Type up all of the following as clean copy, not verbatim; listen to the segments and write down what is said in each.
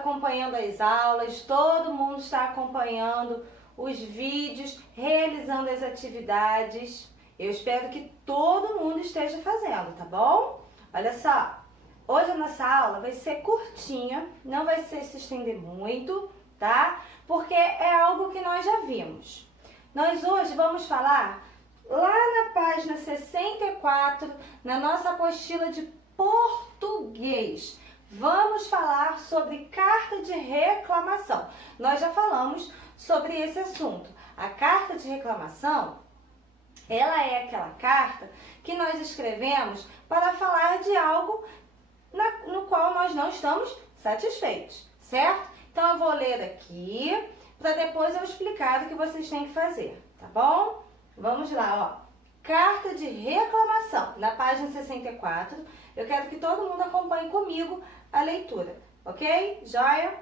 acompanhando as aulas, todo mundo está acompanhando os vídeos, realizando as atividades. Eu espero que todo mundo esteja fazendo, tá bom? Olha só, hoje a nossa aula vai ser curtinha, não vai se estender muito, tá? Porque é algo que nós já vimos. Nós hoje vamos falar lá na página 64, na nossa apostila de português. Vamos falar sobre carta de reclamação. Nós já falamos sobre esse assunto. A carta de reclamação, ela é aquela carta que nós escrevemos para falar de algo no qual nós não estamos satisfeitos, certo? Então eu vou ler aqui para depois eu explicar o que vocês têm que fazer, tá bom? Vamos lá, ó. Carta de reclamação, na página 64. Eu quero que todo mundo acompanhe comigo a leitura, ok? Joia?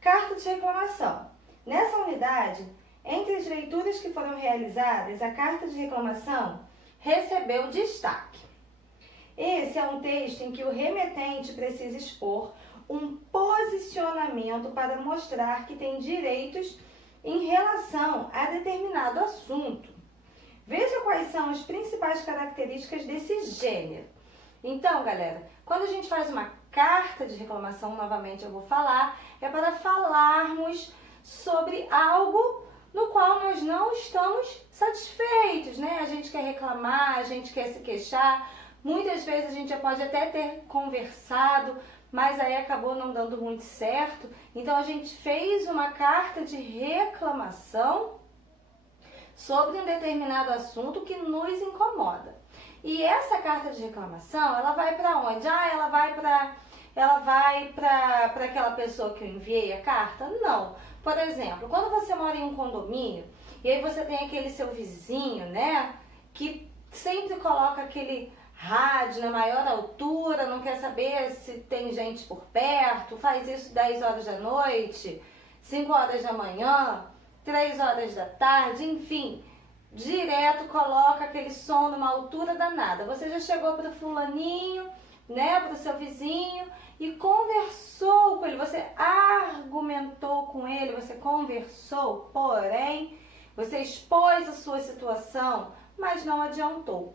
Carta de reclamação. Nessa unidade, entre as leituras que foram realizadas, a carta de reclamação recebeu destaque. Esse é um texto em que o remetente precisa expor um posicionamento para mostrar que tem direitos em relação a determinado assunto. Veja quais são as principais características desse gênero. Então, galera, quando a gente faz uma carta de reclamação, novamente eu vou falar, é para falarmos sobre algo no qual nós não estamos satisfeitos, né? A gente quer reclamar, a gente quer se queixar. Muitas vezes a gente já pode até ter conversado, mas aí acabou não dando muito certo. Então a gente fez uma carta de reclamação sobre um determinado assunto que nos incomoda. E essa carta de reclamação, ela vai para onde? Ela vai para aquela pessoa que eu enviei a carta? Não. Por exemplo, quando você mora em um condomínio e aí você tem aquele seu vizinho, né, que sempre coloca aquele rádio na maior altura, não quer saber se tem gente por perto, faz isso 10 horas da noite, 5 horas da manhã, 3 horas da tarde, enfim, direto coloca aquele som numa altura danada. Você já chegou para o fulaninho, né, para o seu vizinho e conversou com ele, você argumentou com ele, você conversou, porém, você expôs a sua situação, mas não adiantou.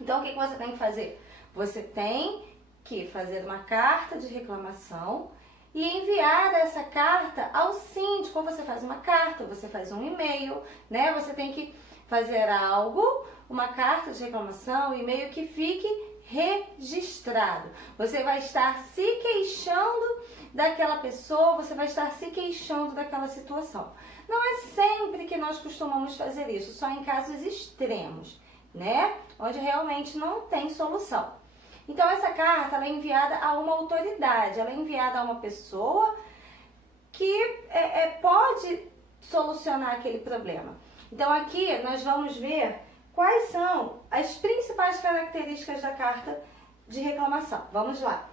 Então, o que você tem que fazer? Você tem que fazer uma carta de reclamação e enviar essa carta ao síndico. Quando você faz uma carta, você faz um e-mail, né? Você tem que fazer algo, uma carta de reclamação, um e-mail que fique registrado. Você vai estar se queixando daquela pessoa, você vai estar se queixando daquela situação. Não é sempre que nós costumamos fazer isso, só em casos extremos, né? Onde realmente não tem solução. Então, essa carta ela é enviada a uma autoridade, ela é enviada a uma pessoa que pode solucionar aquele problema. Então, aqui nós vamos ver quais são as principais características da carta de reclamação. Vamos lá.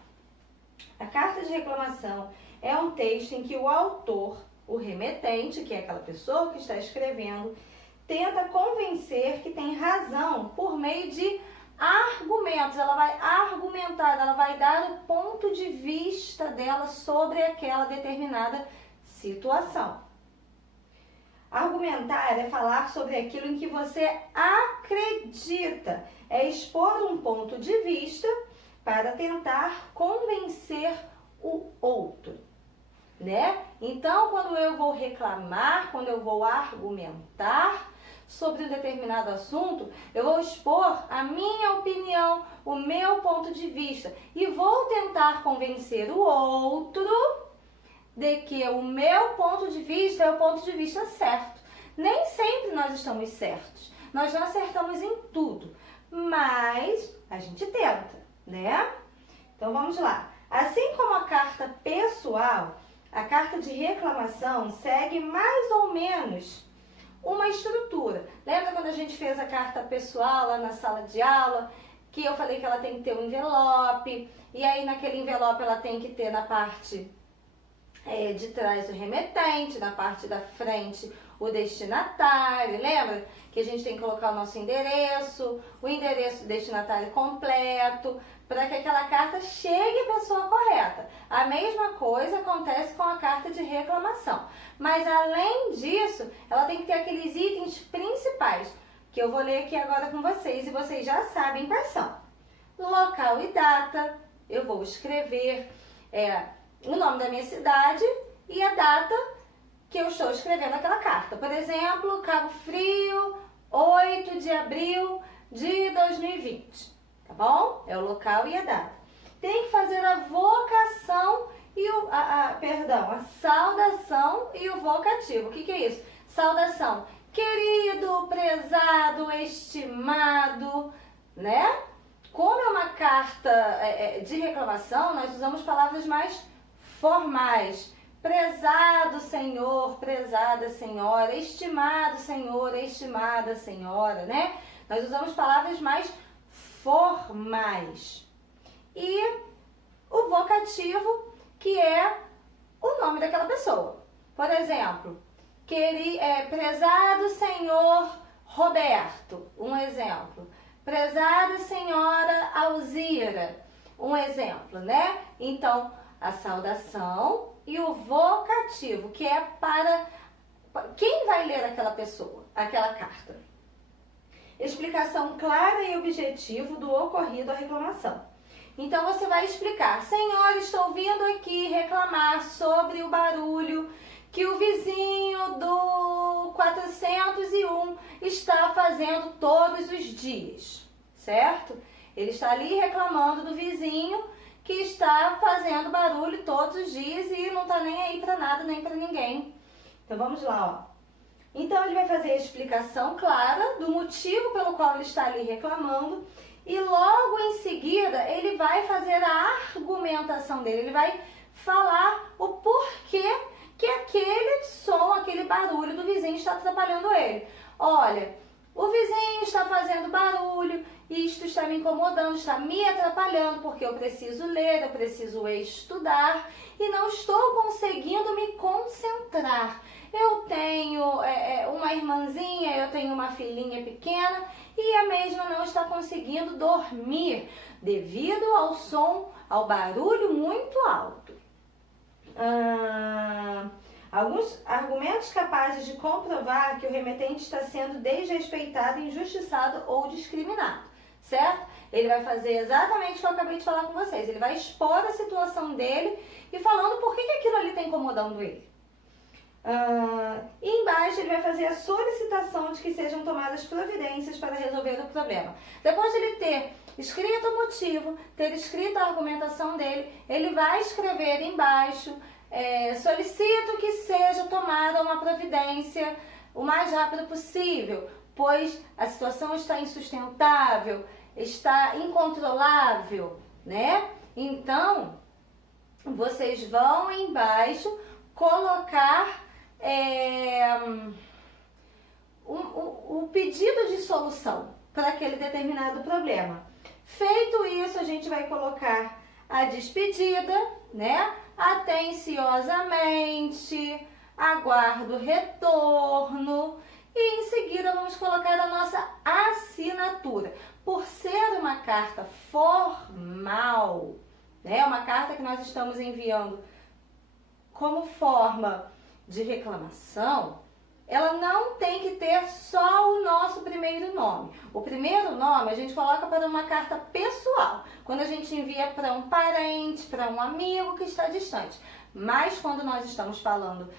A carta de reclamação é um texto em que o autor, o remetente, que é aquela pessoa que está escrevendo, tenta convencer que tem razão por meio de argumentos. Ela vai argumentar, ela vai dar o ponto de vista dela sobre aquela determinada situação. Argumentar é falar sobre aquilo em que você acredita, é expor um ponto de vista para tentar convencer o outro, né? Então, quando eu vou reclamar, quando eu vou argumentar sobre um determinado assunto, eu vou expor a minha opinião, o meu ponto de vista e vou tentar convencer o outro de que o meu ponto de vista é o ponto de vista certo. Nem sempre nós estamos certos, nós não acertamos em tudo, mas a gente tenta, né? Então vamos lá. Assim como a carta pessoal, a carta de reclamação segue mais ou menos uma estrutura. Lembra quando a gente fez a carta pessoal lá na sala de aula, que eu falei que ela tem que ter um envelope, e aí naquele envelope ela tem que ter na parte de trás o remetente, na parte da frente o destinatário, lembra que a gente tem que colocar o nosso endereço, o endereço do destinatário completo, para que aquela carta chegue à pessoa correta. A mesma coisa acontece com a carta de reclamação, mas além disso, ela tem que ter aqueles itens principais, que eu vou ler aqui agora com vocês e vocês já sabem quais são. Local e data, eu vou escrever o nome da minha cidade e a data que eu estou escrevendo aquela carta. Por exemplo, Cabo Frio, 8 de abril de 2020, tá bom? É o local e a data. Tem que fazer a vocação e a saudação e o vocativo. O que é isso? Saudação, querido, prezado, estimado, né? Como é uma carta de reclamação, nós usamos palavras mais formais. Prezado senhor, prezada senhora, estimado senhor, estimada senhora, né? Nós usamos palavras mais formais. E o vocativo, que é o nome daquela pessoa. Por exemplo, prezado senhor Roberto, um exemplo. Prezada senhora Alzira, um exemplo, né? Então, a saudação e o vocativo, que é para quem vai ler aquela pessoa, aquela carta. Explicação clara e objetiva do ocorrido à reclamação. Então, você vai explicar: senhor, estou vindo aqui reclamar sobre o barulho que o vizinho do 401 está fazendo todos os dias, certo? Ele está ali reclamando do vizinho que está fazendo barulho todos os dias e não está nem aí para nada, nem para ninguém. Então, vamos lá, ó. Então, ele vai fazer a explicação clara do motivo pelo qual ele está ali reclamando e logo em seguida ele vai fazer a argumentação dele, ele vai falar o porquê que aquele som, aquele barulho do vizinho está atrapalhando ele. Olha, o vizinho está fazendo barulho, isto está me incomodando, está me atrapalhando, porque eu preciso ler, eu preciso estudar e não estou conseguindo me concentrar. Eu tenho uma irmãzinha, eu tenho uma filhinha pequena e a mesma não está conseguindo dormir devido ao som, ao barulho muito alto. Alguns argumentos capazes de comprovar que o remetente está sendo desrespeitado, injustiçado ou discriminado, certo? Ele vai fazer exatamente o que eu acabei de falar com vocês. Ele vai expor a situação dele e falando por que aquilo ali está incomodando ele. E embaixo ele vai fazer a solicitação de que sejam tomadas providências para resolver o problema. Depois de ele ter escrito o motivo, ter escrito a argumentação dele, ele vai escrever embaixo: solicito que seja tomada uma providência o mais rápido possível, pois a situação está insustentável, está incontrolável, né? Então, vocês vão embaixo colocar o pedido de solução para aquele determinado problema. Feito isso, a gente vai colocar a despedida, né? Atenciosamente, aguardo o retorno e em seguida vamos colocar a nossa assinatura. Por ser uma carta formal, né? Uma carta que nós estamos enviando como forma de reclamação, ela não tem que ter só o nosso primeiro nome. O primeiro nome a gente coloca para uma carta pessoal, quando a gente envia para um parente, para um amigo que está distante. Mas quando nós estamos falando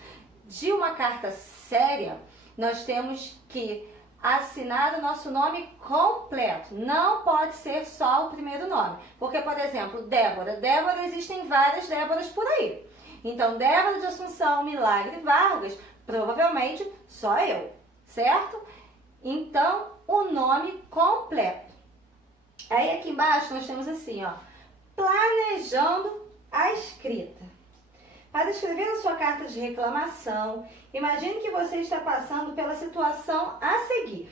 de uma carta séria, nós temos que assinar o nosso nome completo. Não pode ser só o primeiro nome. Porque, por exemplo, Débora. Débora, existem várias Déboras por aí. Então, Débora de Assunção Milagre Vargas, provavelmente só eu, certo? Então, o nome completo. Aí aqui embaixo nós temos assim, ó, planejando a escrita. Para escrever a sua carta de reclamação, imagine que você está passando pela situação a seguir.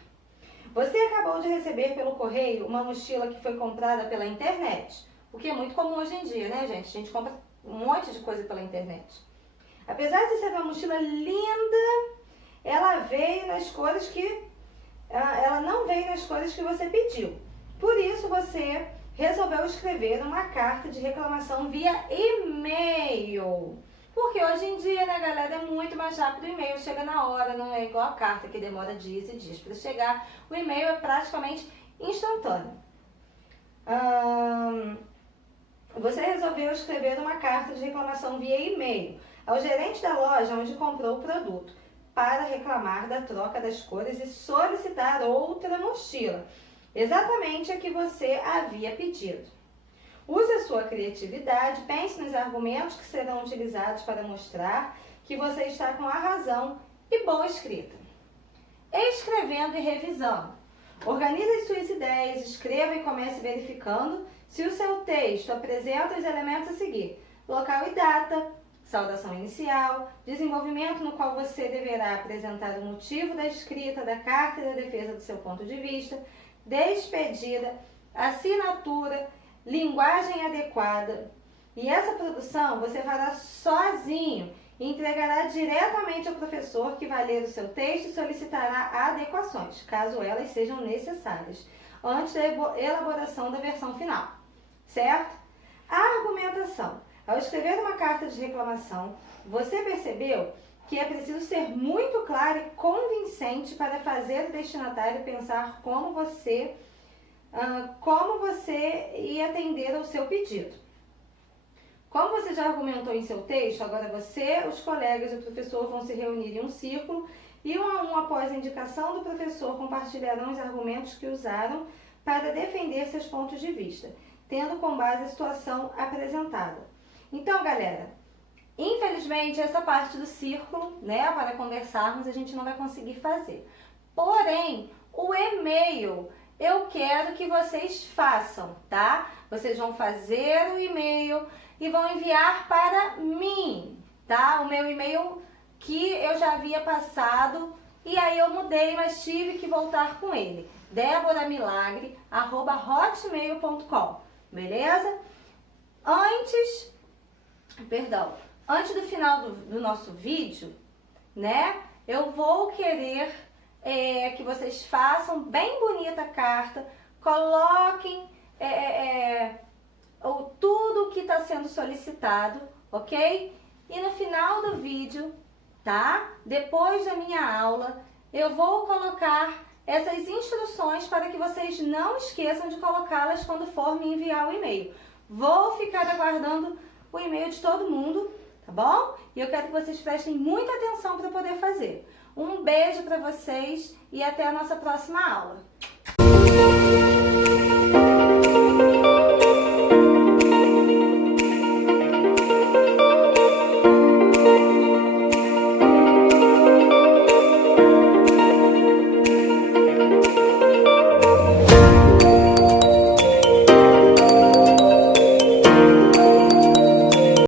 Você acabou de receber pelo correio uma mochila que foi comprada pela internet, o que é muito comum hoje em dia, né, gente? A gente compra um monte de coisa pela internet. Apesar de ser uma mochila linda, ela veio nas cores que... ela não veio nas cores que você pediu. Por isso, você resolveu escrever uma carta de reclamação via e-mail. Porque hoje em dia, né, galera, é muito mais rápido, o e-mail chega na hora, não é igual a carta que demora dias e dias para chegar. O e-mail é praticamente instantâneo. Você resolveu escrever uma carta de reclamação via e-mail ao gerente da loja onde comprou o produto para reclamar da troca das cores e solicitar outra mochila, exatamente a que você havia pedido. Use a sua criatividade, pense nos argumentos que serão utilizados para mostrar que você está com a razão e boa escrita. Escrevendo e revisando. Organize as suas ideias, escreva e comece verificando se o seu texto apresenta os elementos a seguir: local e data, saudação inicial, desenvolvimento no qual você deverá apresentar o motivo da escrita da carta e da defesa do seu ponto de vista, despedida, assinatura, linguagem adequada. E essa produção você fará sozinho e entregará diretamente ao professor, que vai ler o seu texto e solicitará adequações, caso elas sejam necessárias, antes da elaboração da versão final, certo? A argumentação. Ao escrever uma carta de reclamação, você percebeu que é preciso ser muito claro e convincente para fazer o destinatário pensar como você ia atender ao seu pedido. Como você já argumentou em seu texto, agora você, os colegas e o professor vão se reunir em um círculo e um a um, após a indicação do professor, compartilharão os argumentos que usaram para defender seus pontos de vista, tendo como base a situação apresentada. Então, galera, infelizmente essa parte do círculo, né, para conversarmos, a gente não vai conseguir fazer. Porém, o e-mail eu quero que vocês façam, tá? Vocês vão fazer o e-mail e vão enviar para mim, tá? O meu e-mail que eu já havia passado e aí eu mudei, mas tive que voltar com ele. deboramilagre@hotmail.com, beleza? Antes do final do nosso vídeo, né? Eu vou querer que vocês façam bem bonita a carta, coloquem tudo que está sendo solicitado, ok? E no final do vídeo, tá? Depois da minha aula, eu vou colocar essas instruções para que vocês não esqueçam de colocá-las quando for me enviar o e-mail. Vou ficar aguardando o e-mail de todo mundo, tá bom? E eu quero que vocês prestem muita atenção para poder fazer. Um beijo para vocês e até a nossa próxima aula.